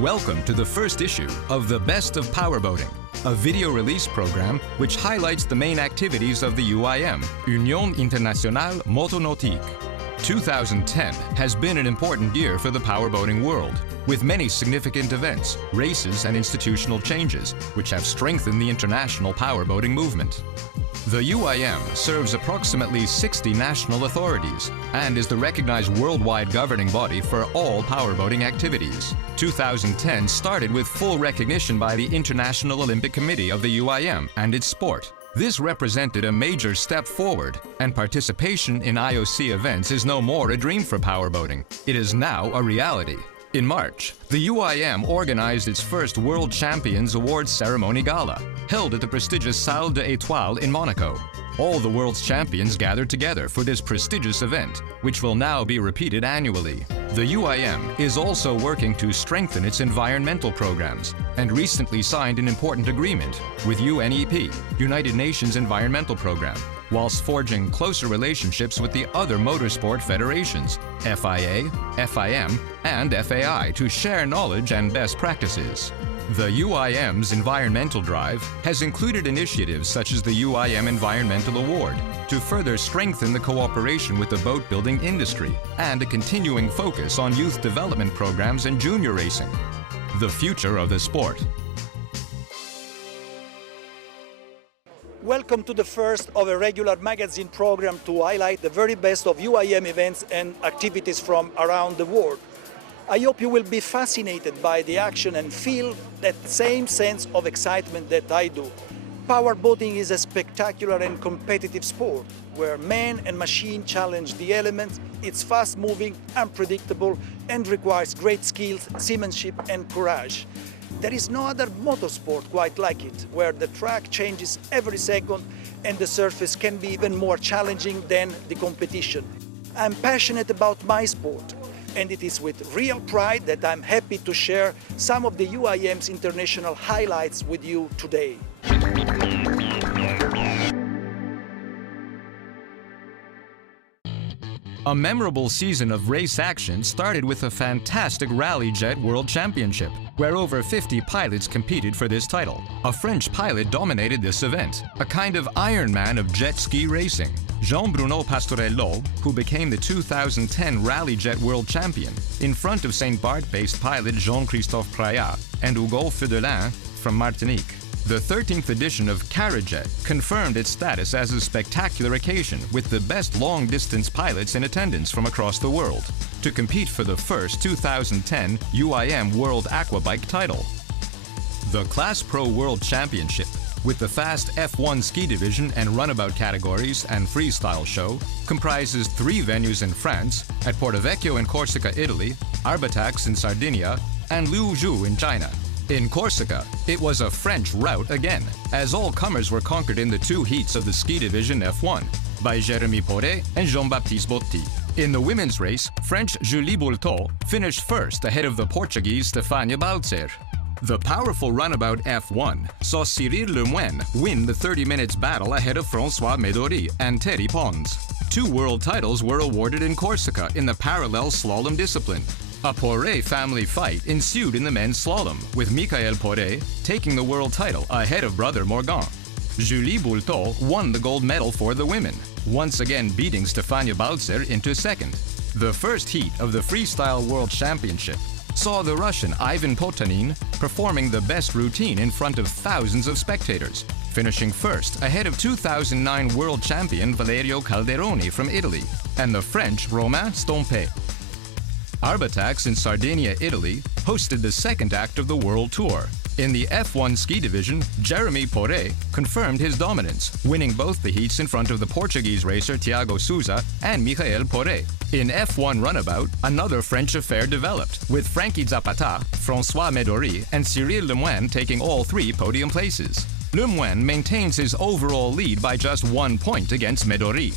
Welcome to the first issue of The Best of Powerboating, a video release program which highlights the main activities of the UIM, Union Internationale Motonautique. 2010 has been an important year for the powerboating world, with many significant events, races and institutional changes which have strengthened the international powerboating movement. The UIM serves approximately 60 national authorities and is the recognized worldwide governing body for all powerboating activities. 2010 started with full recognition by the International Olympic Committee of the UIM and its sport. This represented a major step forward, and participation in IOC events is no more a dream for powerboating. It is now a reality. In March, the UIM organized its first World Champions Awards Ceremony Gala, held at the prestigious Salle des Étoiles in Monaco. All the world's champions gathered together for this prestigious event, which will now be repeated annually. The UIM is also working to strengthen its environmental programs and recently signed an important agreement with UNEP, United Nations Environmental Programme, whilst forging closer relationships with the other motorsport federations, FIA, FIM, and FAI, to share knowledge and best practices. The UIM's environmental drive has included initiatives such as the UIM Environmental Award to further strengthen the cooperation with the boat building industry and a continuing focus on youth development programs and junior racing. The future of the sport. Welcome to the first of a regular magazine program to highlight the very best of UIM events and activities from around the world. I hope you will be fascinated by the action and feel that same sense of excitement that I do. Powerboating is a spectacular and competitive sport where man and machine challenge the elements. It's fast-moving, unpredictable, and requires great skills, seamanship, and courage. There is no other motorsport quite like it, where the track changes every second and the surface can be even more challenging than the competition. I'm passionate about my sport, and it is with real pride that I'm happy to share some of the UIM's international highlights with you today. A memorable season of race action started with a fantastic Rally Jet World Championship, where over 50 pilots competed for this title. A French pilot dominated this event, a kind of Ironman of jet ski racing. Jean-Bruno Pastorello, who became the 2010 Rally Jet World Champion, in front of St. Barth-based pilot Jean-Christophe Prayat and Hugo Feudelin from Martinique. The 13th edition of Carajet confirmed its status as a spectacular occasion with the best long-distance pilots in attendance from across the world to compete for the first 2010 UIM World Aquabike title. The Class Pro World Championship, with the fast F1 ski division and runabout categories and freestyle show, comprises 3 venues in France, at Portovecchio in Corsica, Italy, Arbatax in Sardinia, and Liuzhou in China. In Corsica, it was a French rout again, as all comers were conquered in the 2 heats of the ski division F1 by Jérémy Porret and Jean-Baptiste Botti. In the women's race, French Julie Boultot finished first ahead of the Portuguese Stefania Balzer. The powerful runabout F1 saw Cyril Lemoine win the 30 minutes battle ahead of François Médori and Thierry Pons. 2 world titles were awarded in Corsica in the parallel slalom discipline. A Porret family fight ensued in the men's slalom, with Michael Porret taking the world title ahead of brother Morgan. Julie Boultot won the gold medal for the women, once again beating Stefania Balzer into second. The first heat of the Freestyle World Championship saw the Russian Ivan Potanin performing the best routine in front of thousands of spectators, finishing first ahead of 2009 world champion Valerio Calderoni from Italy and the French Romain Stompé. Arbatax in Sardinia, Italy, hosted the second act of the World Tour. In the F1 ski division, Jérémy Porret confirmed his dominance, winning both the heats in front of the Portuguese racer Tiago Souza and Michael Porret. In F1 runabout, another French affair developed, with Frankie Zapata, François Médori, and Cyril Lemoine taking all 3 podium places. Lemoine maintains his overall lead by just 1 point against Médori.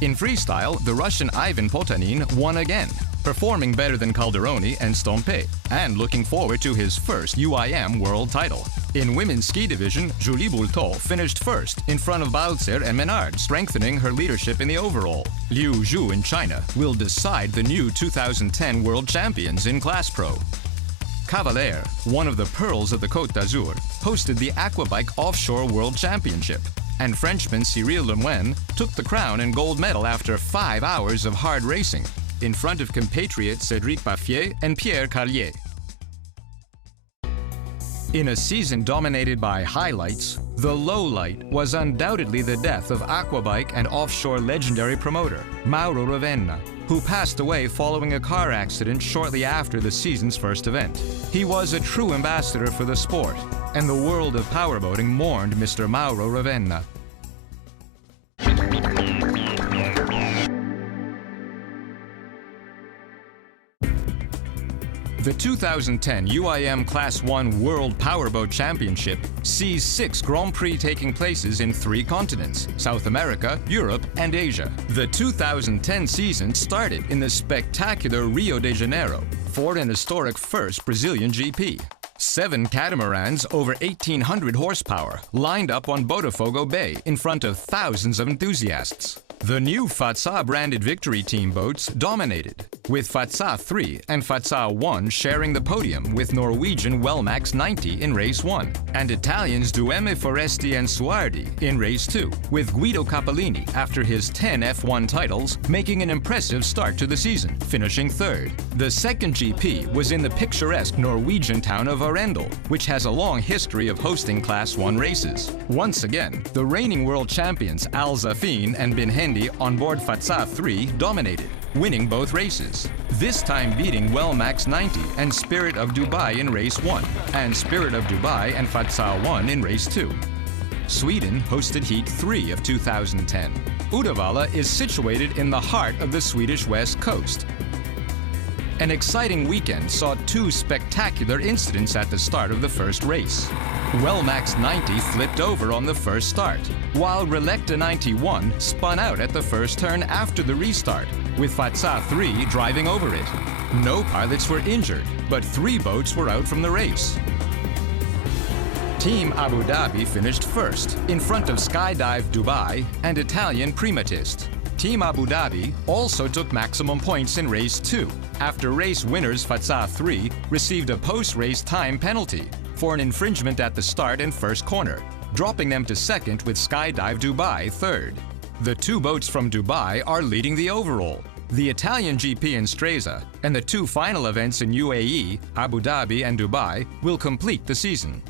In freestyle, the Russian Ivan Potanin won again, performing better than Calderoni and Stompé, and looking forward to his first UIM world title. In women's ski division, Julie Boultot finished first in front of Balzer and Menard, strengthening her leadership in the overall. Liuzhou in China will decide the new 2010 world champions in Class Pro. Cavalaire, one of the pearls of the Côte d'Azur, hosted the Aquabike Offshore World Championship, and Frenchman Cyril Lemoine took the crown and gold medal after 5 hours of hard racing, in front of compatriots Cédric Baffier and Pierre Carlier. In a season dominated by highlights, the lowlight was undoubtedly the death of aquabike and offshore legendary promoter Mauro Ravenna, who passed away following a car accident shortly after the season's first event. He was a true ambassador for the sport, and the world of powerboating mourned Mr. Mauro Ravenna. The 2010 UIM Class 1 World Powerboat Championship sees 6 Grand Prix taking places in 3 continents: South America, Europe, and Asia. The 2010 season started in the spectacular Rio de Janeiro for an historic first Brazilian GP. 7 catamarans over 1,800 horsepower lined up on Botafogo Bay in front of thousands of enthusiasts. The new Fatsa branded Victory Team boats dominated, with Fatsa 3 and Fatsa 1 sharing the podium with Norwegian Wellmax 90 in Race 1, and Italians u.i.m Foresti and Suardi in Race 2, with Guido Capellini, after his 10 F1 titles, making an impressive start to the season, finishing 3rd. The second GP was in the picturesque Norwegian town of Arendal, which has a long history of hosting Class 1 races. Once again, the reigning world champions Al Zafin and Bin Hendi on board Fatsa 3 dominated, winning both races, this time beating Wellmax 90 and Spirit of Dubai in Race 1, and Spirit of Dubai and Fatsa 1 in Race 2. Sweden hosted Heat 3 of 2010. Uddevalla is situated in the heart of the Swedish west coast. An exciting weekend saw 2 spectacular incidents at the start of the first race. Wellmax 90 flipped over on the first start, while Relecta 91 spun out at the first turn after the restart, with Fatsa 3 driving over it. No pilots were injured, but 3 boats were out from the race. Team Abu Dhabi finished first, in front of Skydive Dubai and Italian Primatist. Team Abu Dhabi also took maximum points in Race 2, after race winners Fatsa 3 received a post-race time penalty for an infringement at the start and first corner, dropping them to 2nd with Skydive Dubai 3rd. The 2 boats from Dubai are leading the overall. The Italian GP in Stresa and the 2 final events in UAE, Abu Dhabi and Dubai will complete the season.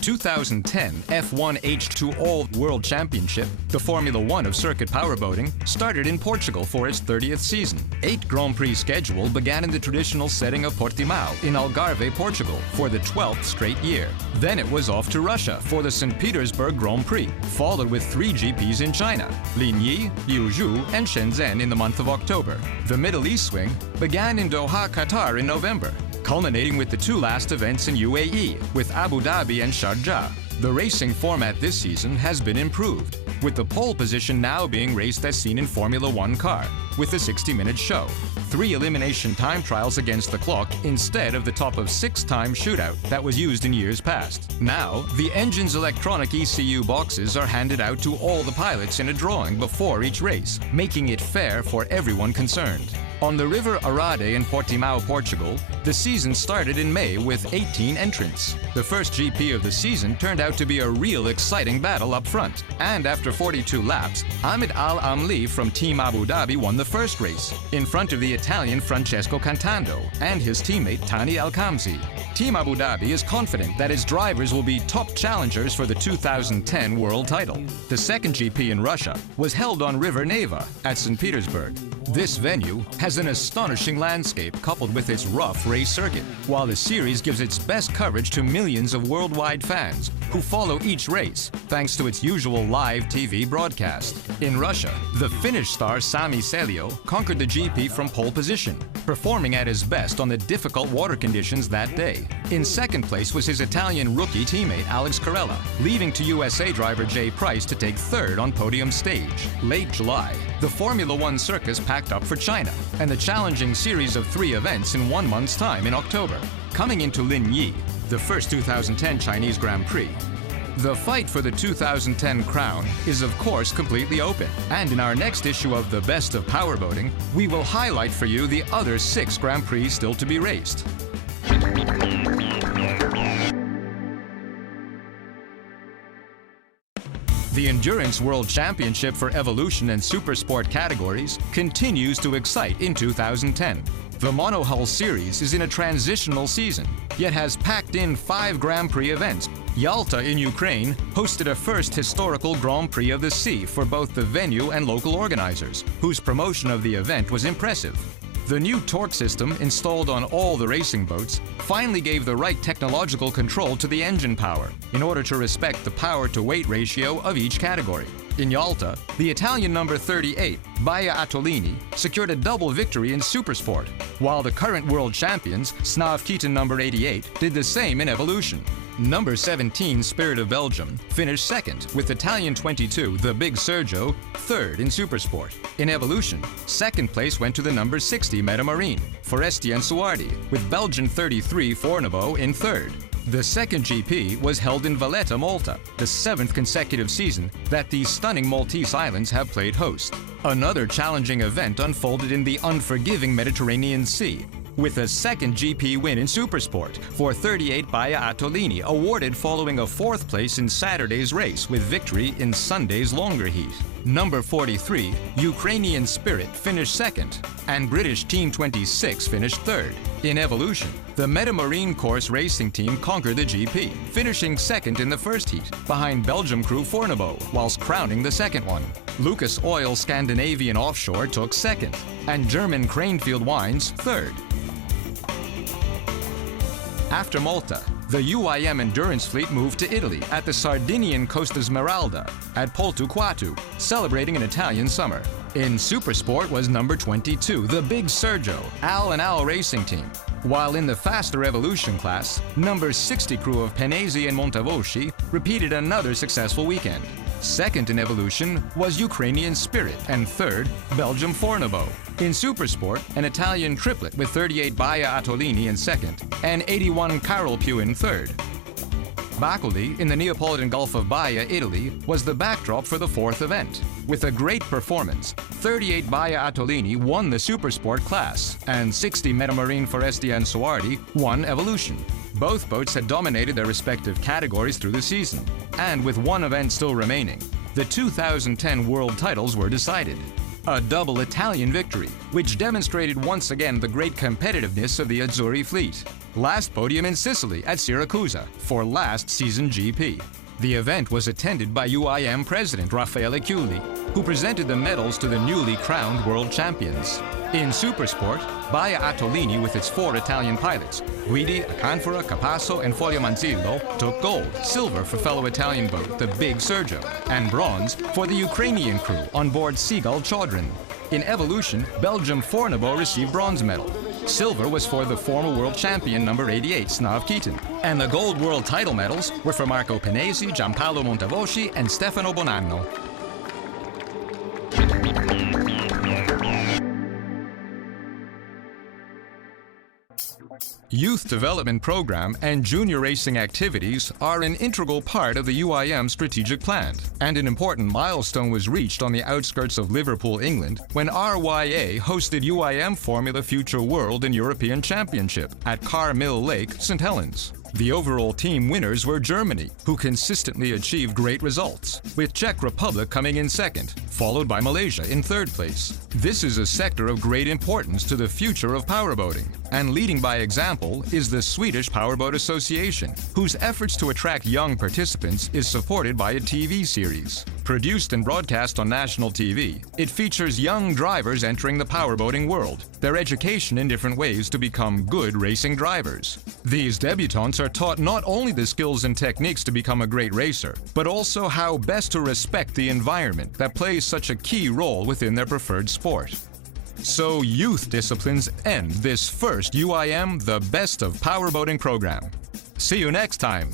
2010 F1 H2 All World Championship, the Formula 1 of circuit powerboating, started in Portugal for its 30th season. 8 Grand Prix schedule began in the traditional setting of Portimão in Algarve, Portugal, for the 12th straight year. Then it was off to Russia for the St. Petersburg Grand Prix, followed with 3 GPs in China, Linyi, Liuzhou, and Shenzhen in the month of October. The Middle East swing began in Doha, Qatar in November, culminating with the 2 last events in UAE, with Abu Dhabi and Sharjah. The racing format this season has been improved, with the pole position now being raced as seen in Formula 1 car, with a 60-minute show. 3 elimination time trials against the clock instead of the top of 6 time shootout that was used in years past. Now, the engine's electronic ECU boxes are handed out to all the pilots in a drawing before each race, making it fair for everyone concerned. On the River Arade in Portimão, Portugal, the season started in May with 18 entrants. The first GP of the season turned out to be a real exciting battle up front, and after 42 laps, Ahmed Al-Amli from Team Abu Dhabi won the first race, in front of the Italian Francesco Cantando and his teammate Tani Al-Khamzi. Team Abu Dhabi is confident that its drivers will be top challengers for the 2010 world title. The second GP in Russia was held on River Neva at St. Petersburg. This venue has an astonishing landscape coupled with its rough race circuit, while the series gives its best coverage to millions of worldwide fans who follow each race thanks to its usual live TV broadcast. In Russia, the Finnish star Sami Selio conquered the GP from pole position, performing at his best on the difficult water conditions that day. In second place was his Italian rookie teammate Alex Carella, leaving to USA driver Jay Price to take 3rd on podium stage. Late July, the Formula 1 circus packed up for China, and the challenging series of 3 events in 1 month's time in October. Coming into Linyi, the first 2010 Chinese Grand Prix, The fight for the 2010 crown is of course completely open, and in our next issue of The Best of Powerboating, we will highlight for you the other 6 Grand Prix still to be raced. The Endurance World Championship for Evolution and Supersport categories continues to excite in 2010. The Monohull Series is in a transitional season, yet has packed in 5 Grand Prix events. Yalta in Ukraine hosted a first historical Grand Prix of the Sea for both the venue and local organizers, whose promotion of the event was impressive. The new torque system installed on all the racing boats finally gave the right technological control to the engine power in order to respect the power-to-weight ratio of each category. In Yalta, the Italian number 38, Baia Attolini, secured a double victory in Supersport, while the current world champions, Snav Keaton number 88, did the same in Evolution. Number 17, Spirit of Belgium, finished second, with Italian 22, the Big Sergio, third in Supersport. In Evolution, second place went to the number 60, Metamarine, Foresti and Suardi, with Belgian 33, Fornebo, in third. The second GP was held in Valletta, Malta, the 7th consecutive season that these stunning Maltese islands have played host. Another challenging event unfolded in the unforgiving Mediterranean Sea, with a second GP win in Supersport for 38 Baia Attolini, awarded following a 4th place in Saturday's race with victory in Sunday's longer heat. Number 43, Ukrainian Spirit, finished second, and British Team 26 finished third. In Evolution, the Metamarine Course racing team conquered the GP, finishing second in the first heat, behind Belgium crew Fornebo, whilst crowning the second one. Lucas Oil Scandinavian Offshore took second, and German Cranefield Wines third. After Malta, the UIM endurance fleet moved to Italy at the Sardinian Costa Smeralda at Poltuquatu, celebrating an Italian summer. In Supersport was number 22, the Big Sergio, Al and Al racing team, while in the faster Evolution class, number 60 crew of Penesi and Montavoci repeated another successful weekend. Second in Evolution was Ukrainian Spirit, and third, Belgium Fornebo. In Supersport, an Italian triplet with 38 Baia Attolini in second and 81 Carol Pugh in third. Bacoli, in the Neapolitan Gulf of Baia, Italy, was the backdrop for the 4th event. With a great performance, 38 Baia Attolini won the Supersport class, and 60 Metamarine Foresti and Suardi won Evolution. Both boats had dominated their respective categories through the season, and with one event still remaining, the 2010 world titles were decided. A double Italian victory, which demonstrated once again the great competitiveness of the Azzurri fleet. Last podium in Sicily at Siracusa for last season GP. The event was attended by UIM President Raffaele Chiuli, who presented the medals to the newly crowned world champions. In Supersport, Baia Attolini with its 4 Italian pilots, Guidi, Acanfora, Capasso, and Foglia Manzillo, took gold, silver for fellow Italian boat, the Big Sergio, and bronze for the Ukrainian crew on board Seagull Chodron. In Evolution, Belgium Fornebo received bronze medal. Silver was for the former world champion number 88, Snav Keaton, and the gold world title medals were for Marco Penesi, Giampaolo Montavoci, and Stefano Bonanno. Youth Development Program and junior racing activities are an integral part of the UIM strategic plan, and an important milestone was reached on the outskirts of Liverpool, England, when RYA hosted UIM Formula Future World and European Championship at Carmill Lake, St Helens. The overall team winners were Germany, who consistently achieved great results, with Czech Republic coming in second, followed by Malaysia in third place. This is a sector of great importance to the future of powerboating, and leading by example is the Swedish Powerboat Association, whose efforts to attract young participants is supported by a TV series. Produced and broadcast on national TV, it features young drivers entering the powerboating world, their education in different ways to become good racing drivers. These debutantes are taught not only the skills and techniques to become a great racer, but also how best to respect the environment that plays such a key role within their preferred sport. So youth disciplines end this first UIM The Best of Powerboating program. See you next time.